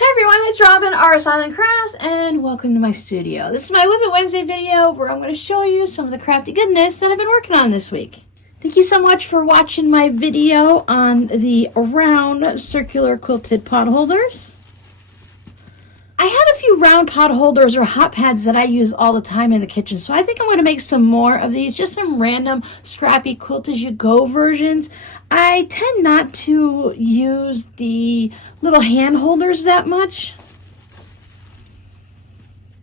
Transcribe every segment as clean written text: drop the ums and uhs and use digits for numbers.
Hey everyone, it's Robin, our Silent Crafts, and welcome to my studio. This is my WiP It Wednesday video where I'm going to show you some of the crafty goodness that I've been working on this week. Thank you so much for watching my video on the round circular quilted pot holders. I have a few round pot holders or hot pads that I use all the time in the kitchen, so I think I'm going to make some more of these, just some random scrappy quilt as you go versions. I tend not to use the little hand holders that much.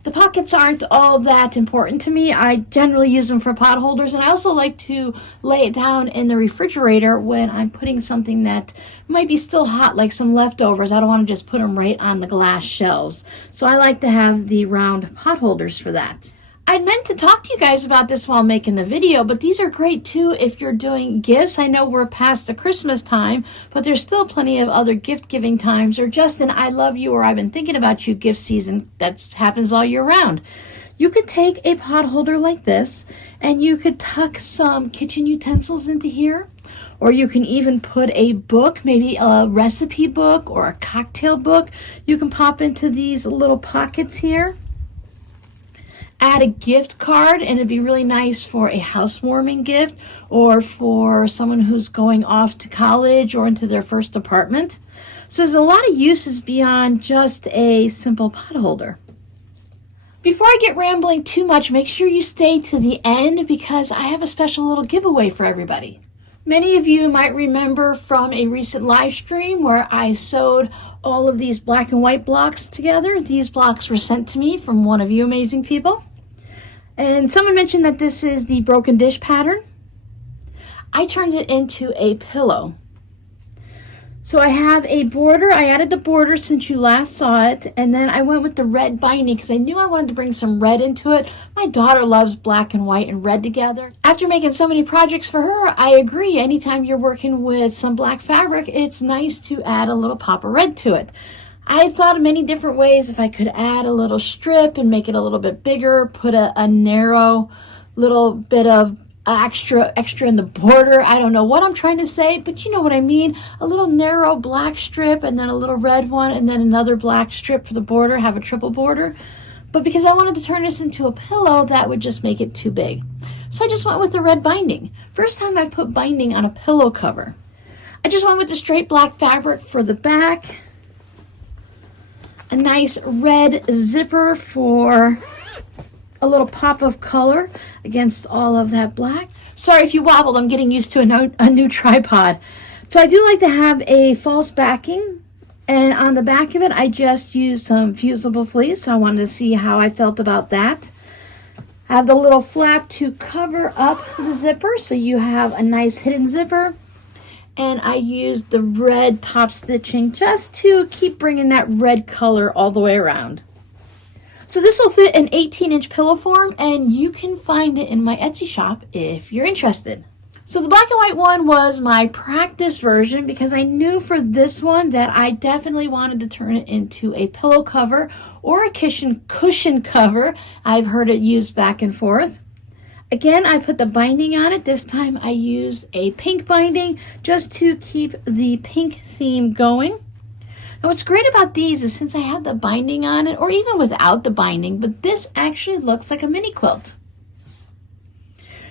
The pockets aren't all that important to me. I generally use them for pot holders, and I also like to lay it down in the refrigerator when I'm putting something that might be still hot, like some leftovers. I don't want to just put them right on the glass shelves. So I like to have the round pot holders for that. I meant to talk to you guys about this while making the video, but these are great too if you're doing gifts. I know we're past the Christmas time, but there's still plenty of other gift giving times, or just an I love you or I've been thinking about you gift season that happens all year round. You could take a pot holder like this and you could tuck some kitchen utensils into here, or you can even put a book, maybe a recipe book or a cocktail book. You can pop into these little pockets here. Add a gift card, and it'd be really nice for a housewarming gift or for someone who's going off to college or into their first apartment. So there's a lot of uses beyond just a simple pot holder. Before I get rambling too much, make sure you stay to the end because I have a special little giveaway for everybody. Many of you might remember from a recent live stream where I sewed all of these black and white blocks together. These blocks were sent to me from one of you amazing people. And someone mentioned that this is the broken dish pattern. I turned it into a pillow. So I have a border. I added the border since you last saw it, and then I went with the red binding because I knew I wanted to bring some red into it. My daughter loves black and white and red together. After making so many projects for her, I agree. Anytime you're working with some black fabric, it's nice to add a little pop of red to it. I thought of many different ways if I could add a little strip and make it a little bit bigger, put a narrow little bit of extra in the border. I don't know what I'm trying to say, but you know what I mean. A little narrow black strip and then a little red one and then another black strip for the border, have a triple border. But because I wanted to turn this into a pillow, that would just make it too big. So I just went with the red binding. First time I put binding on a pillow cover. I just went with the straight black fabric for the back. A nice red zipper for a little pop of color against all of that black. Sorry if you wobbled, I'm getting used to a new tripod. So I do like to have a false backing, and on the back of it I just used some fusible fleece, so I wanted to see how I felt about that. I have the little flap to cover up the zipper so you have a nice hidden zipper, and I used the red top stitching just to keep bringing that red color all the way around. So this will fit an 18-inch pillow form, and you can find it in my Etsy shop if you're interested. So the black and white one was my practice version because I knew for this one that I definitely wanted to turn it into a pillow cover or a cushion cover. I've heard it used back and forth. Again, I put the binding on it. This time I used a pink binding just to keep the pink theme going. Now what's great about these is since I have the binding on it, or even without the binding, but this actually looks like a mini quilt.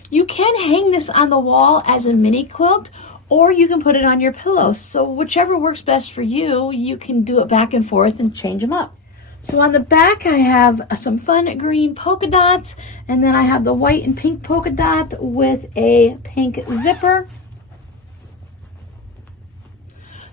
You can hang this on the wall as a mini quilt, or you can put it on your pillow. So whichever works best for you, you can do it back and forth and change them up. So on the back I have some fun green polka dots, and then I have the white and pink polka dot with a pink zipper.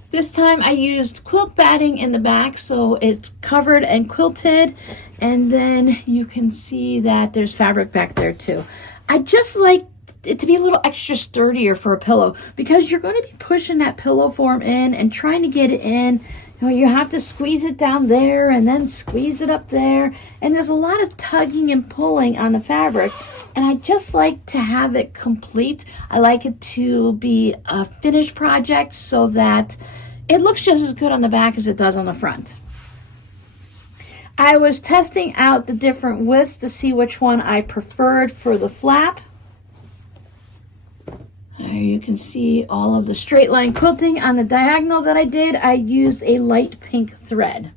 This time I used quilt batting in the back so it's covered and quilted, and then you can see that there's fabric back there too. I just like it to be a little extra sturdier for a pillow because you're going to be pushing that pillow form in and trying to get it in. You know, you have to squeeze it down there and then squeeze it up there, and there's a lot of tugging and pulling on the fabric. And I just like to have it complete. I like it to be a finished project so that it looks just as good on the back as it does on the front. I was testing out the different widths to see which one I preferred for the flap. There you can see all of the straight line quilting on the diagonal that I did. I used a light pink thread.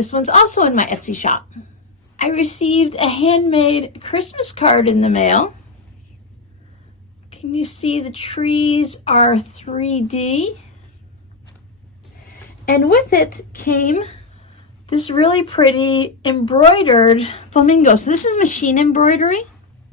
This one's also in my Etsy shop. I received a handmade Christmas card in the mail. Can you see the trees are 3D? And with it came this really pretty embroidered flamingo. So this is machine embroidery.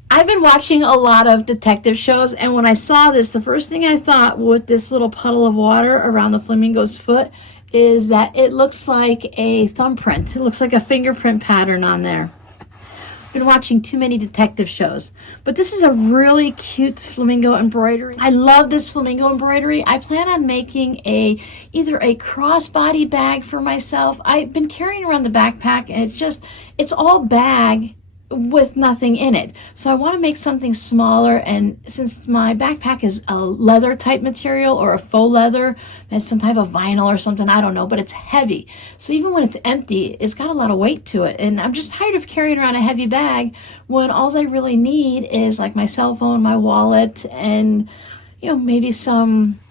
I've been watching a lot of detective shows, and when I saw this, the first thing I thought with this little puddle of water around the flamingo's foot is that it looks like a thumbprint. It looks like a fingerprint pattern on there. I've been watching too many detective shows. But this is a really cute flamingo embroidery. I love this flamingo embroidery. I plan on making either a crossbody bag for myself. I've been carrying around the backpack, and it's all bag with nothing in it. So I want to make something smaller, and since my backpack is a leather type material or a faux leather, and some type of vinyl or something, I don't know, but it's heavy. So even when it's empty, it's got a lot of weight to it, and I'm just tired of carrying around a heavy bag when all I really need is like my cell phone, my wallet, and maybe some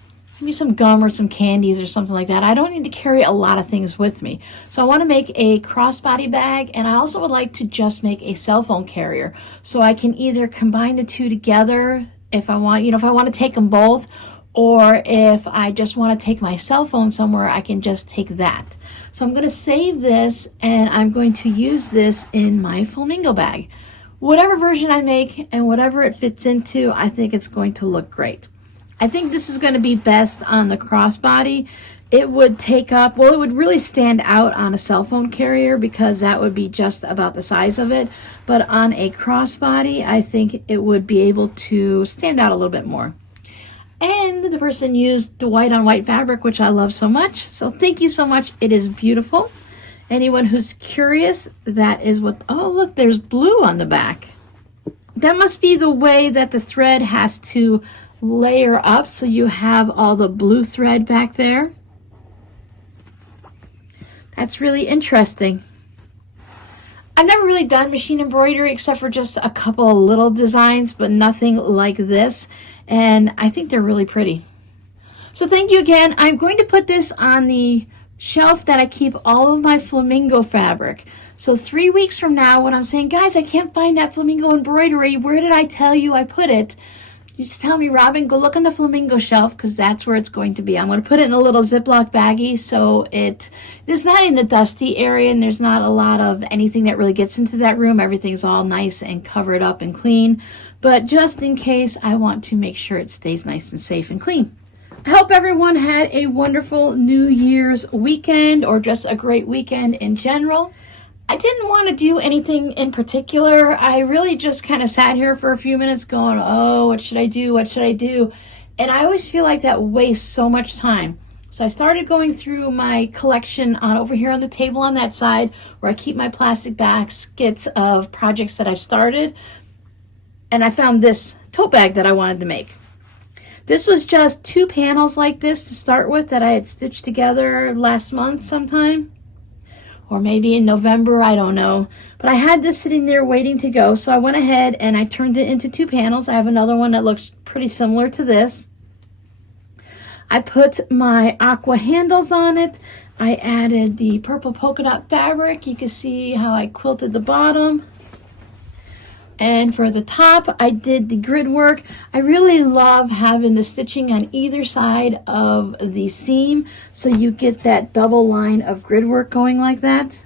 gum or some candies or something like that. I don't need to carry a lot of things with me. So I want to make a crossbody bag, and I also would like to just make a cell phone carrier. So I can either combine the two together if I want, if I want to take them both, or if I just want to take my cell phone somewhere, I can just take that. So I'm going to save this, and I'm going to use this in my flamingo bag. Whatever version I make and whatever it fits into, I think it's going to look great. I think this is going to be best on the crossbody. It would it would really stand out on a cell phone carrier because that would be just about the size of it. But on a crossbody, I think it would be able to stand out a little bit more. And the person used the white on white fabric, which I love so much. So thank you so much. It is beautiful. Anyone who's curious, that is what, oh look, there's blue on the back. That must be the way that the thread has to layer up, so you have all the blue thread back there. That's really interesting. I've never really done machine embroidery except for just a couple of little designs, but nothing like this, and I think they're really pretty. So thank you again. I'm going to put this on the shelf that I keep all of my flamingo fabric. So 3 weeks from now, when I'm saying, guys, I can't find that flamingo embroidery, where did I tell you I put it? You just tell me, Robin, go look on the flamingo shelf, because that's where it's going to be. I'm going to put it in a little Ziploc baggie so it's not in a dusty area, and there's not a lot of anything that really gets into that room. Everything's all nice and covered up and clean. But just in case, I want to make sure it stays nice and safe and clean. I hope everyone had a wonderful New Year's weekend, or just a great weekend in general. I didn't want to do anything in particular. I really just kind of sat here for a few minutes going, oh, what should I do? What should I do? And I always feel like that wastes so much time. So I started going through my collection on over here on the table on that side where I keep my plastic baskets of projects that I've started. And I found this tote bag that I wanted to make. This was just 2 panels like this to start with that I had stitched together last month sometime. Or maybe in November, I don't know. But I had this sitting there waiting to go, so I went ahead and I turned it into 2 panels. I have another one that looks pretty similar to this. I put my aqua handles on it. I added the purple polka dot fabric. You can see how I quilted the bottom. And for the top, I did the grid work. I really love having the stitching on either side of the seam, so you get that double line of grid work going like that.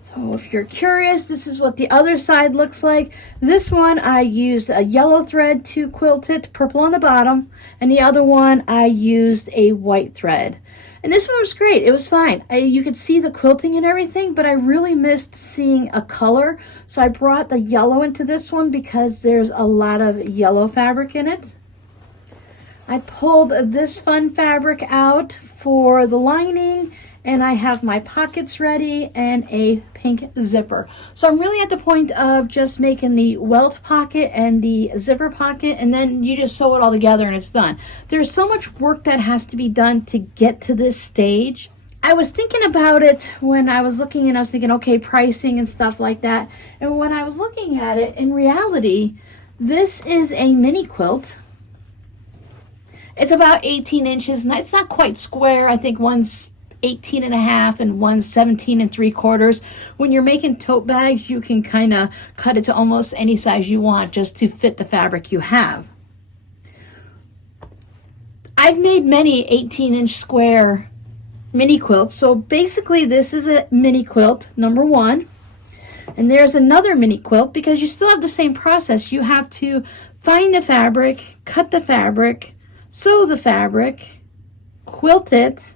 So if you're curious, this is what the other side looks like. This one, I used a yellow thread to quilt it, purple on the bottom, and the other one, I used a white thread. And this one was great. It was fine. You could see the quilting and everything, but I really missed seeing a color. So I brought the yellow into this one because there's a lot of yellow fabric in it. I pulled this fun fabric out for the lining, and I have my pockets ready and a pink zipper. So I'm really at the point of just making the welt pocket and the zipper pocket, and then you just sew it all together and it's done. There's so much work that has to be done to get to this stage. I was thinking about it when I was looking, and I was thinking, okay, pricing and stuff like that. And when I was looking at it, in reality, this is a mini quilt. It's about 18 inches, and it's not quite square. I think one's 18.5 and one's 17 3/4. When you're making tote bags, you can kind of cut it to almost any size you want just to fit the fabric you have. I've made many 18-inch square mini quilts. So basically this is a mini quilt number 1. And there's another mini quilt because you still have the same process. You have to find the fabric, cut the fabric, sew the fabric, quilt it,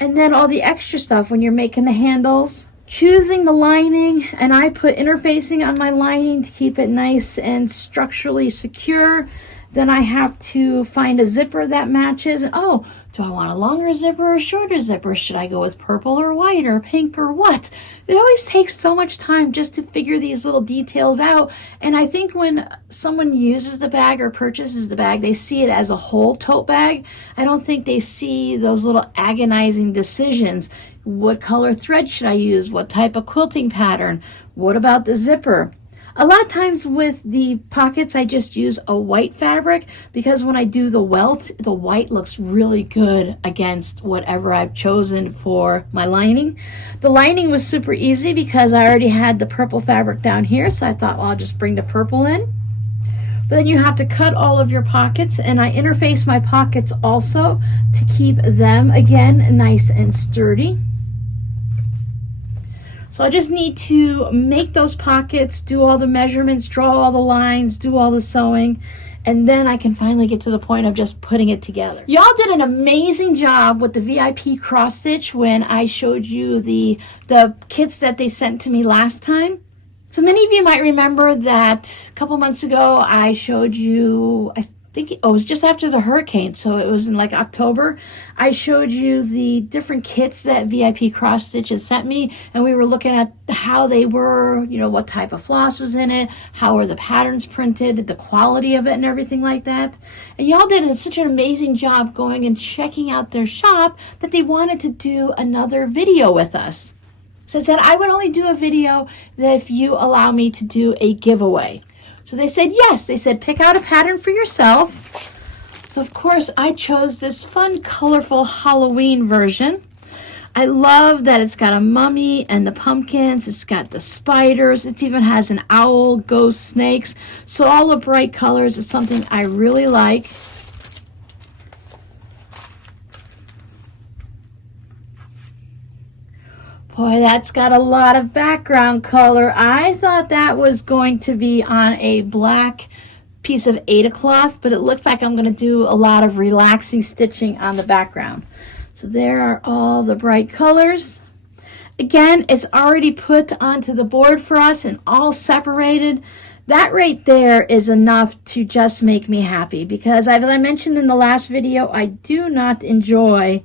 and then all the extra stuff when you're making the handles, choosing the lining, and I put interfacing on my lining to keep it nice and structurally secure. Then I have to find a zipper that matches. And oh, do I want a longer zipper or a shorter zipper? Should I go with purple or white or pink or what? It always takes so much time just to figure these little details out. And I think when someone uses the bag or purchases the bag, they see it as a whole tote bag. I don't think they see those little agonizing decisions. What color thread should I use? What type of quilting pattern? What about the zipper? A lot of times with the pockets, I just use a white fabric because when I do the welt, the white looks really good against whatever I've chosen for my lining. The lining was super easy because I already had the purple fabric down here, so I thought, well, I'll just bring the purple in. But then you have to cut all of your pockets, and I interface my pockets also to keep them, again, nice and sturdy. So I just need to make those pockets, do all the measurements, draw all the lines, do all the sewing, and then I can finally get to the point of just putting it together. Y'all did an amazing job with the WiP cross stitch when I showed you the kits that they sent to me last time. So many of you might remember that a couple months ago I showed you, I think it was just after the hurricane, so it was in like October. I showed you the different kits that WiP Cross Stitch had sent me, and we were looking at how they were, you know, what type of floss was in it, how were the patterns printed, the quality of it, and everything like that. And y'all did such an amazing job going and checking out their shop that they wanted to do another video with us. So I said I would only do a video if you allow me to do a giveaway. So they said yes. They said pick out a pattern for yourself. So of course I chose this fun, colorful Halloween version. I love that it's got a mummy and the pumpkins. It's got the spiders. It even has an owl, ghost, snakes. So all the bright colors is something I really like. Boy, that's got a lot of background color. I thought that was going to be on a black piece of Aida cloth, but it looks like I'm going to do a lot of relaxing stitching on the background. So there are all the bright colors. Again, it's already put onto the board for us and all separated. That right there is enough to just make me happy because as I mentioned in the last video, I do not enjoy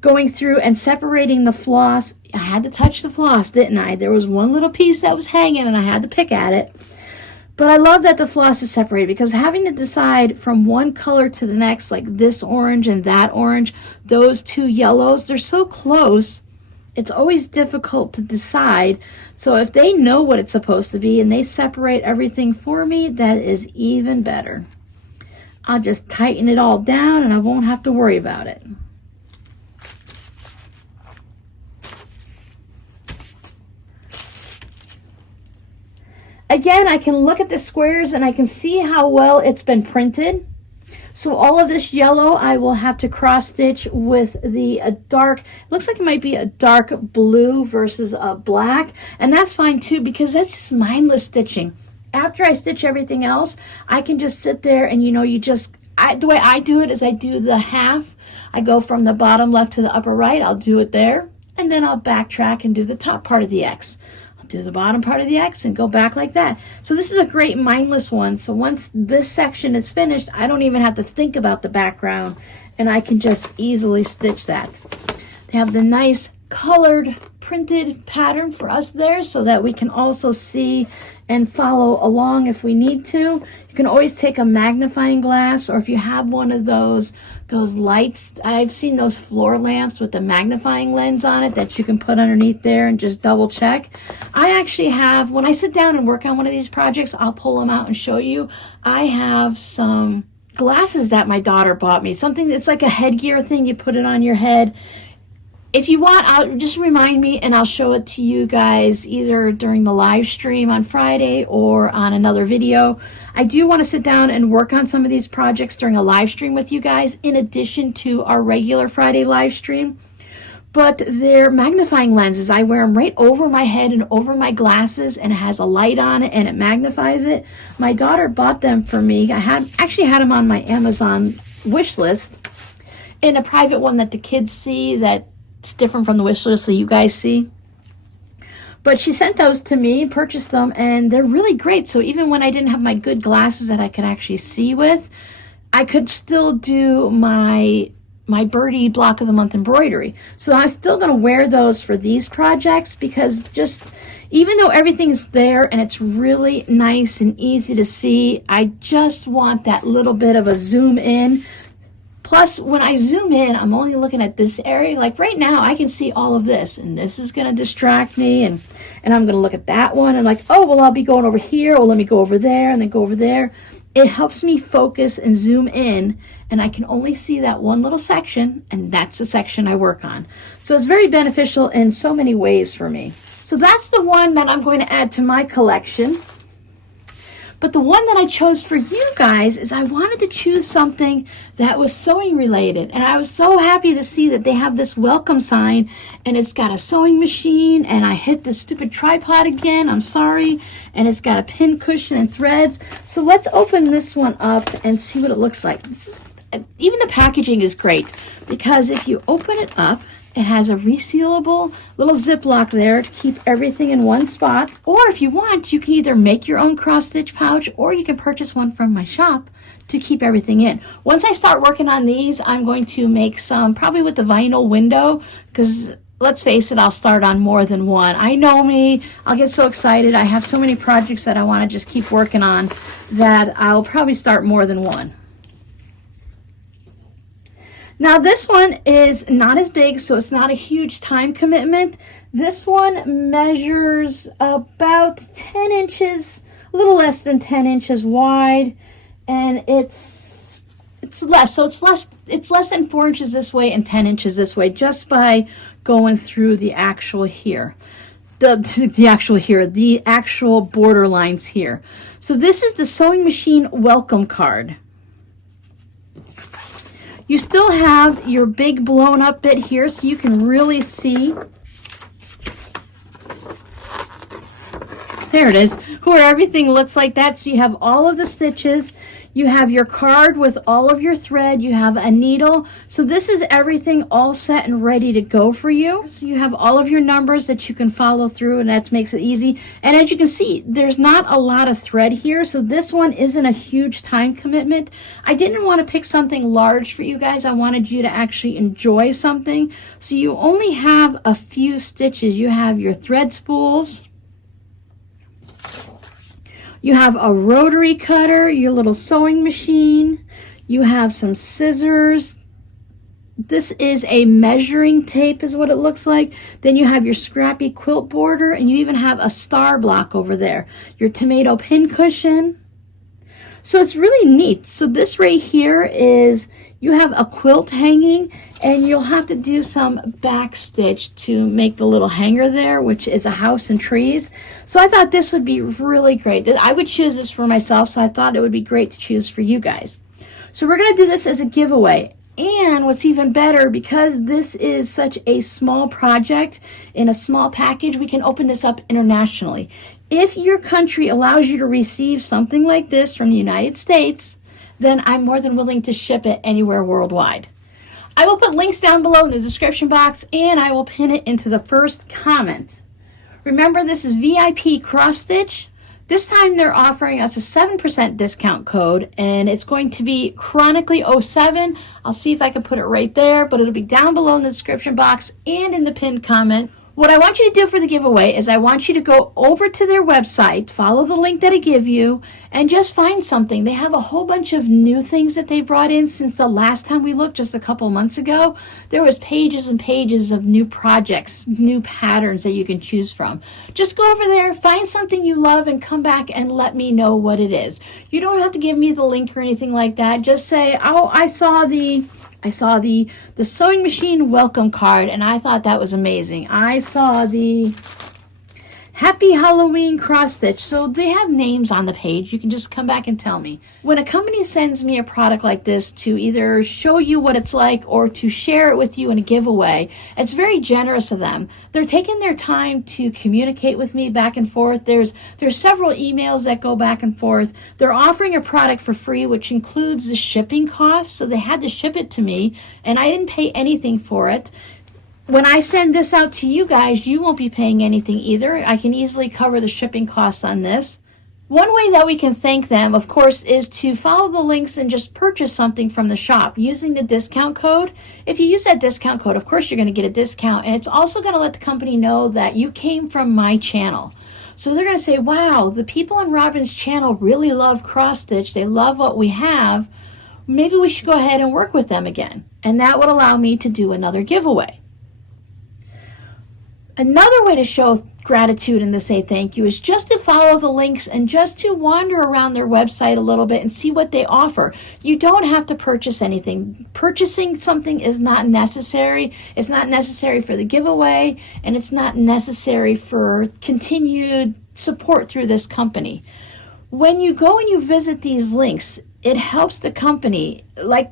going through and separating the floss. I had to touch the floss, didn't I? There was one little piece that was hanging and I had to pick at it. But I love that the floss is separated because having to decide from one color to the next, like this orange and that orange, those two yellows, they're so close. It's always difficult to decide. So if they know what it's supposed to be and they separate everything for me, that is even better. I'll just tighten it all down and I won't have to worry about it. Again, I can look at the squares and I can see how well it's been printed. So all of this yellow I will have to cross stitch with the dark, it looks like it might be a dark blue versus a black. And that's fine too because that's just mindless stitching. After I stitch everything else, I can just sit there and the way I do it is I do the half. I go from the bottom left to the upper right. I'll do it there. And then I'll backtrack and do the top part of the X. Do the bottom part of the X and go back like that. So this is a great mindless one. So once this section is finished, I don't even have to think about the background and I can just easily stitch that. They have the nice colored printed pattern for us there so that we can also see and follow along if we need to. You can always take a magnifying glass, or if you have one of those lights, I've seen those floor lamps with the magnifying lens on it that you can put underneath there and just double check. I actually have, when I sit down and work on one of these projects, I'll pull them out and show you. I have some glasses that my daughter bought me. Something that's like a headgear thing. You put it on your head. If you want, I'll just remind me and I'll show it to you guys either during the live stream on Friday or on another video. I do want to sit down and work on some of these projects during a live stream with you guys in addition to our regular Friday live stream. But they're magnifying lenses. I wear them right over my head and over my glasses, and it has a light on it and it magnifies it. My daughter bought them for me. I actually had them on my Amazon wish list in a private one that the kids see that's different from the wish list so you guys see. But she sent those to me, purchased them, and they're really great. So even when I didn't have my good glasses that I could actually see with, I could still do my birdie block of the month embroidery. So I'm still going to wear those for these projects because just even though everything's there and it's really nice and easy to see, I just want that little bit of a zoom in. Plus, when I zoom in, I'm only looking at this area. Like right now, I can see all of this, and this is going to distract me, and I'm going to look at that one, and like, oh, well, I'll be going over here. Well, let me go over there, and then go over there. It helps me focus and zoom in, and I can only see that one little section, and that's the section I work on. So it's very beneficial in so many ways for me. So that's the one that I'm going to add to my collection. But the one that I chose for you guys is I wanted to choose something that was sewing related. And I was so happy to see that they have this welcome sign and it's got a sewing machine, and I hit the stupid tripod again, I'm sorry. And it's got a pin cushion and threads. So let's open this one up and see what it looks like. Even the packaging is great because if you open it up, it has a resealable little Ziploc there to keep everything in one spot. Or if you want, you can either make your own cross-stitch pouch or you can purchase one from my shop to keep everything in. Once I start working on these, I'm going to make some, probably with the vinyl window, because let's face it, I'll start on more than one. I know me, I'll get so excited. I have so many projects that I want to just keep working on that I'll probably start more than one. Now this one is not as big, so it's not a huge time commitment. This one measures about 10 inches, a little less than 10 inches wide, and it's less. So it's less than 4 inches this way and 10 inches this way, just by going through the actual here. The actual border lines here. So this is the sewing machine welcome card. You still have your big blown up bit here so you can really see. There it is, where everything looks like that. So you have all of the stitches. You have your card with all of your thread. You have a needle. So this is everything all set and ready to go for you. So you have all of your numbers that you can follow through, and that makes it easy. And as you can see, there's not a lot of thread here. So this one isn't a huge time commitment. I didn't want to pick something large for you guys. I wanted you to actually enjoy something. So you only have a few stitches. You have your thread spools. You have a rotary cutter, your little sewing machine. You have some scissors. This is a measuring tape is what it looks like. Then you have your scrappy quilt border, and you even have a star block over there. Your tomato pin cushion. So it's really neat. So this right here is, you have a quilt hanging, and you'll have to do some back stitch to make the little hanger there, which is a house and trees. So I thought this would be really great. I would choose this for myself, so I thought it would be great to choose for you guys. So we're going to do this as a giveaway. And what's even better, because this is such a small project in a small package, we can open this up internationally. If your country allows you to receive something like this from the United States, then I'm more than willing to ship it anywhere worldwide. I will put links down below in the description box, and I will pin it into the first comment. Remember, this is VIP Cross Stitch. This time they're offering us a 7% discount code, and it's going to be Chronically07. I'll see if I can put it right there, but it'll be down below in the description box and in the pinned comment. What I want you to do for the giveaway is I want you to go over to their website, follow the link that I give you, and just find something. They have a whole bunch of new things that they brought in since the last time we looked just a couple months ago. There was pages and pages of new projects, new patterns that you can choose from. Just go over there, find something you love, and come back and let me know what it is. You don't have to give me the link or anything like that. Just say, oh, I saw the I saw the sewing machine welcome card, and I thought that was amazing. I saw the Happy Halloween cross stitch. So they have names on the page. You can just come back and tell me. When a company sends me a product like this to either show you what it's like or to share it with you in a giveaway, it's very generous of them. They're taking their time to communicate with me back and forth. There's several emails that go back and forth. They're offering a product for free, which includes the shipping costs. So they had to ship it to me, and I didn't pay anything for it. When I send this out to you guys, you won't be paying anything either. I can easily cover the shipping costs on this. One way that we can thank them, of course, is to follow the links and just purchase something from the shop using the discount code. If you use that discount code, of course, you're going to get a discount, and it's also going to let the company know that you came from my channel. So they're going to say, wow, the people on Robin's channel really love cross stitch. They love what we have. Maybe we should go ahead and work with them again. And that would allow me to do another giveaway. Another way to show gratitude and to say thank you is just to follow the links and just to wander around their website a little bit and see what they offer. You don't have to purchase anything. Purchasing something is not necessary. It's not necessary for the giveaway, and it's not necessary for continued support through this company. When you go and you visit these links, it helps the company, like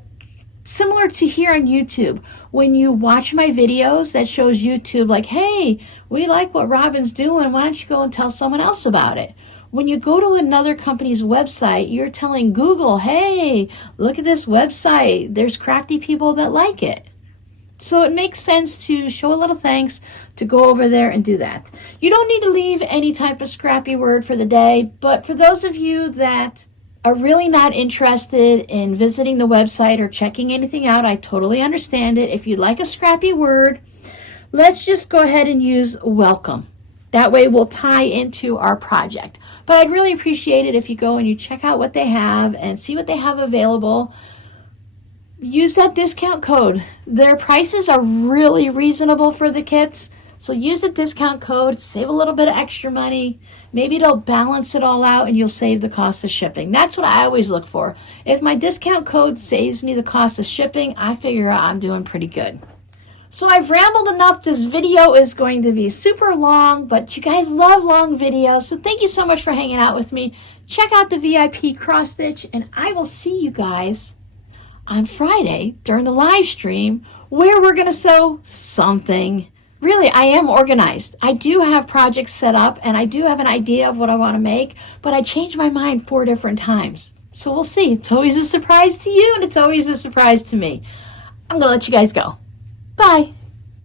similar to here on YouTube. When you watch my videos, that shows YouTube like, hey, we like what Robin's doing. Why don't you go and tell someone else about it? When you go to another company's website, you're telling Google, hey, look at this website. There's crafty people that like it. So it makes sense to show a little thanks, to go over there and do that. You don't need to leave any type of scrappy word for the day, but for those of you that are really not interested in visiting the website or checking anything out, I totally understand it. If you'd like a scrappy word, let's just go ahead and use welcome. That way we'll tie into our project. But I'd really appreciate it if you go and you check out what they have and see what they have available. Use that discount code. Their prices are really reasonable for the kits. So use the discount code, save a little bit of extra money. Maybe it'll balance it all out and you'll save the cost of shipping. That's what I always look for. If my discount code saves me the cost of shipping, I figure out I'm doing pretty good. So I've rambled enough. This video is going to be super long, but you guys love long videos. So thank you so much for hanging out with me. Check out the WiP cross stitch, and I will see you guys on Friday during the live stream where we're going to sew something. Really, I am organized. I do have projects set up, and I do have an idea of what I want to make, but I changed my mind 4 different times. So we'll see. It's always a surprise to you, and it's always a surprise to me. I'm going to let you guys go. Bye.